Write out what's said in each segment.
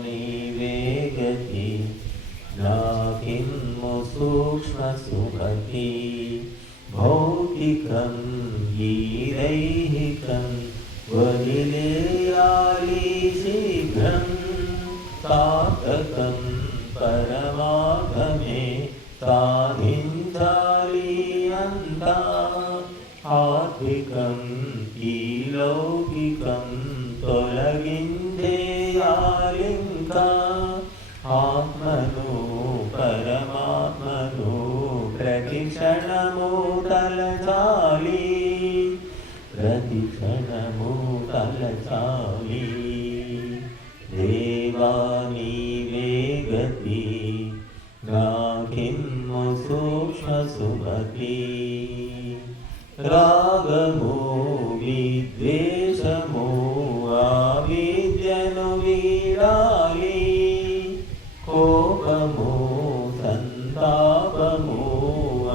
నీవే గతి నాకిమ్ము సూక్ష్మ సుమతి భౌతికం ఈరైహికం వదిలేయాలి శీఘ్రం సాధకం పరమాగమే సాధించాలి అంతా ఆత్మికం ఈ లౌకికం తొలగించేయాలింకా ఆత్మను పరమాత్మను ప్రతిక్షణము తలచాలి ప్రతిక్షణము తలచాలి దేవా నీవే గతి నాకిమ్ము సూక్ష్మ సుమతి రాగము విద్వేషము ఆవిద్యను వీడాలి కోపము సంతాపము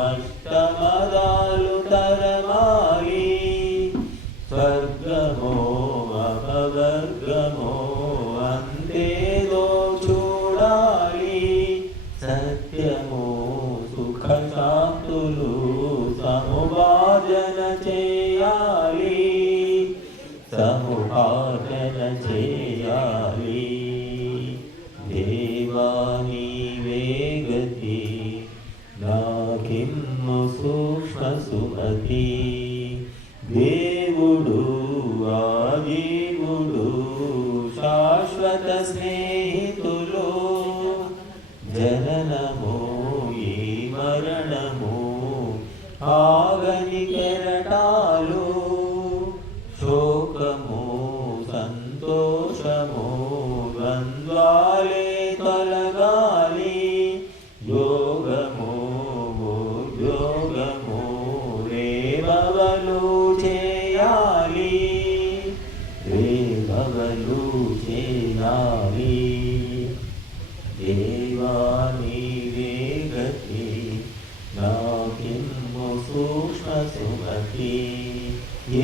అష్టమదాలు తరమాలి స్వర్గమో అపవర్గమో అంతేదో చూడాలి సత్యము సుఖ శాంతులు సముపార్జన చేయాలి సముపార్జన చేయాలి దేవా నీవే గతి నాకిమ్ము సూక్ష్మ సుమతి దేవుడు ఆజీవుడు శాశ్వత స్నేహితులు జననము ఈ మరణము ఆగని కెరటాలు శోకము సంతోషము ద్వంద్వాలే తొలగాలి యోగము ఉద్యోగము రేవలు చేయాలి రేవలు చేయాలి దేవా నీవే గతి నాకిమ్ము సూక్ష్మ సుమతి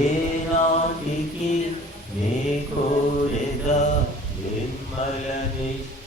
ఏనాటికి నే కోరెద నిర్మల నిష్ఠ